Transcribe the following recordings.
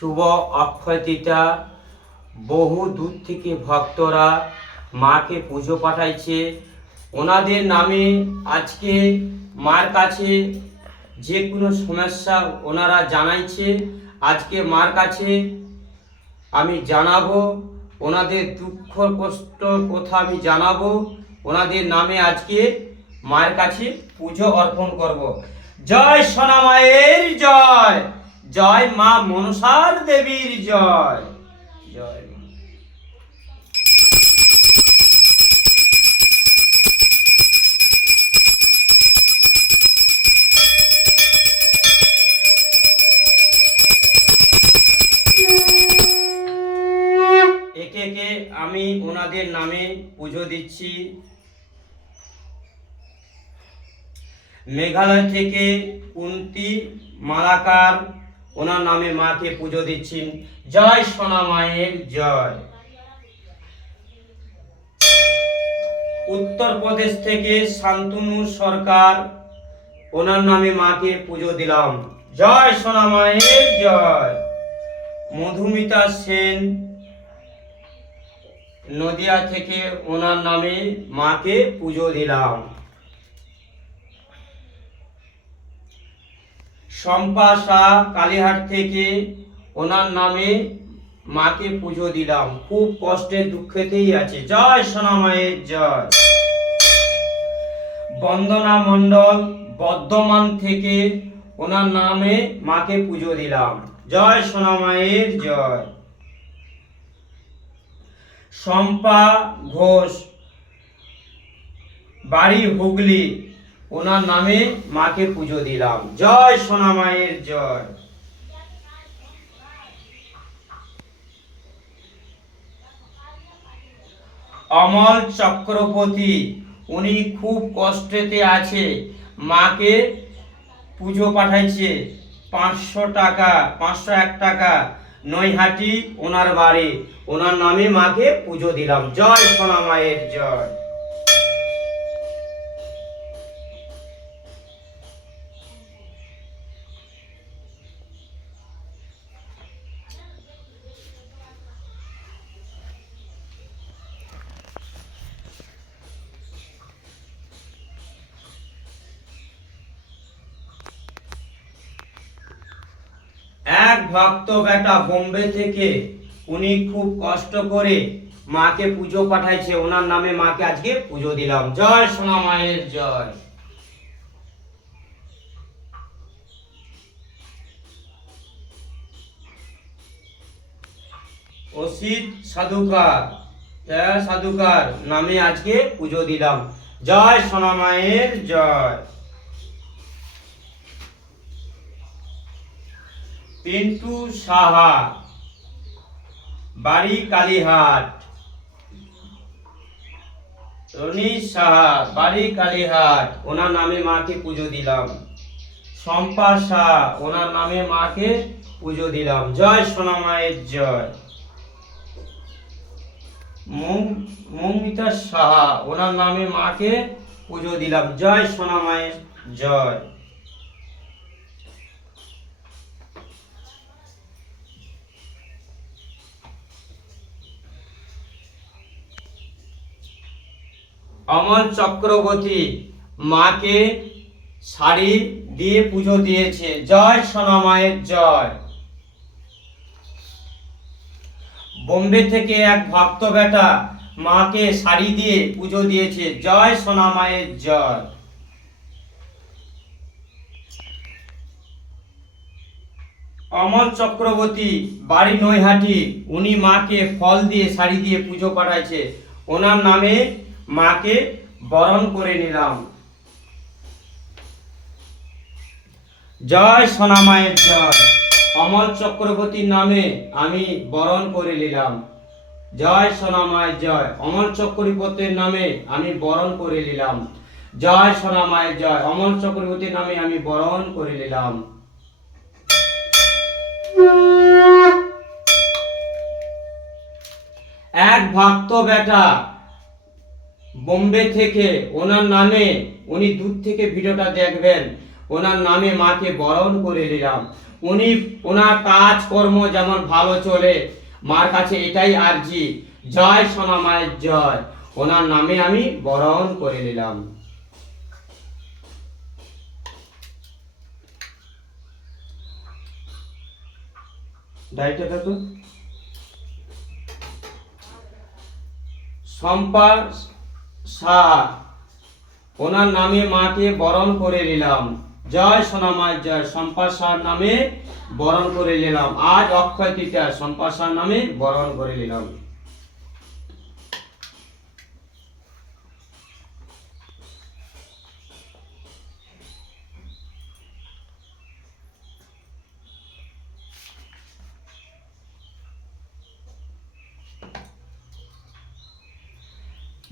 শুভ অক্ষয় তৃতীয়া। বহু দূর থেকে ভক্তরা মাকে পুজো পাঠাইছে। ওনাদের নামে আজকে মার কাছে যে কোনো সমস্যা ওনারা জানাইছে। আজকে মার কাছে আমি জানাবো, ওনাদের দুঃখ কষ্ট কথা আমি জানাবো। ওনাদের নামে আজকে মায়ের কাছে পুজো অর্পণ করব। জয় সোনা মায়ের জয়, জয় মা মনসার দেবীর জয়, জয় মা। একে একে আমি ওনাদের নামে পুজো দিচ্ছি। মেঘালয় থেকে কুন্তি মালাকার, ওনার নামে মাকে পুজো দিচ্ছি। জয় সোনা মায়ের জয়। উত্তরপ্রদেশ থেকে শান্তনু সরকার, ওনার নামে মাকে পুজো দিলাম। জয় সোনা মায়ের জয়। মধুমিতা সেন নদিয়া থেকে, ওনার নামে মাকে পুজো দিলাম। শম্পা শাহ কালীহাট থেকে, ওনার নামে মাকে পুজো দিলাম। খুব কষ্টে দুঃখেতেই আছে। জয় সোনা মায়ের জয়। বন্দনা মণ্ডল বর্ধমান থেকে, ওনার নামে মাকে পুজো দিলাম। জয় সোনা মায়ের জয়। শম্পা ঘোষ বাড়ি হুগলি, ওনার নামে মাকে পুজো দিলাম। জয় সোনা মায়ের জয়। অমল চক্রবর্তী, উনি খুব কষ্টেতে আছে, মাকে পুজো পাঠাইছে। 500 টাকা, 501 টাকা, নৈহাটি ওনার বাড়ি, ওনার নামে মাকে পুজো দিলাম। জয় সোনা মায়ের জয়। এক ভক্ত বেটা বোম্বে থেকে, উনি খুব কষ্ট করে মাকে পুজো পাঠাইছে, ওনার নামে মাকে আজকে পুজো দিলাম। জয় সোনা মায়ের জয়। অসিত সাধুকার, সাধুকার নামে আজকে পুজো দিলাম। জয় সোনা মায়ের জয়। পিন্টু সাহা বাড়ি কালীহাট, রনিশ সাহা বাড়ি কালীহাট, ওনার নামে মাকে পুজো দিলাম। শম্পা শাহ, ওনার নামে মাকে পুজো দিলাম। জয় সোনা মায়ের জয়। মৌমিতা সাহা, ওনার নামে মাকে পুজো দিলাম। জয় সোনা মায়ের জয়। অমল চক্রবর্তী মাকে শাড়ি দিয়ে পুজো দিয়েছে। জয় সোনা মায়ের জয়। বোম্বে থেকে এক ভক্ত বেটা মাকে শাড়ি দিয়ে পুজো দিয়েছে। জয় সোনা মায়ের জয়। অমল চক্রবর্তী বাড়ি নৈহাটি, উনি মাকে ফল দিয়ে শাড়ি দিয়ে পুজো পাঠাইছে, ওনার নামে মাকে বরণ করে নিলাম। জয় সোনা মায়ের জয়। অমল চক্রবর্তীর নামে আমি বরণ করে নিলাম। জয় সোনা মায়ের জয়। অমল চক্রবর্তীর নামে আমি বরণ করে নিলাম। জয় সোনা মায়ের জয়। অমল চক্রবর্তীর নামে আমি বরণ করে নিলাম। এক ভক্ত বেটা বোম্বে থেকে, ওনার নামে, উনি দূর থেকে ভিডিওটা দেখবেন, ওনার নামে মাকে বরণ করে নিলাম। ওনার কাজকর্ম যেমন ভালো চলে, মার কাছে এটাই আরজি। জয় সোনা মায়ের জয়। ওনার নামে আমি বরণ করে নিলাম। ডাইটা দেখো। শম্পা শাহ, ওনার নামে মাকে বরণ করে নিলাম। জয় সোনা মায়ের জয়। শম্পা শাহ নামে বরণ করে নিলাম। আজ অক্ষয় তৃতীয়া, শম্পা শাহ নামে বরণ করে নিলাম।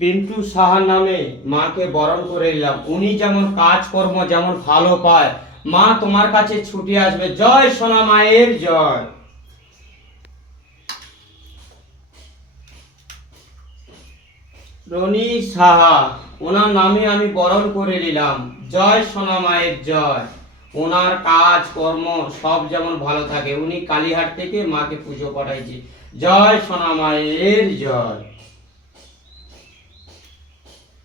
পিন্টু সাহার নামে মাকে বরণ করে নিলাম। উনি যেমন কাজকর্ম যেমন ভালো পায়, মা তোমার কাছে ছুটে আসবে। জয় সোনা মায়ের জয়। রনি সাহা, ওনার নামে আমি বরণ করে নিলাম। জয় সোনা মায়ের জয়। ওনার কাজ কর্ম সব যেমন ভালো থাকে, উনি কালীহাট থেকে মাকে পুজো পাঠাইছে। জয় সোনা মায়ের জয়।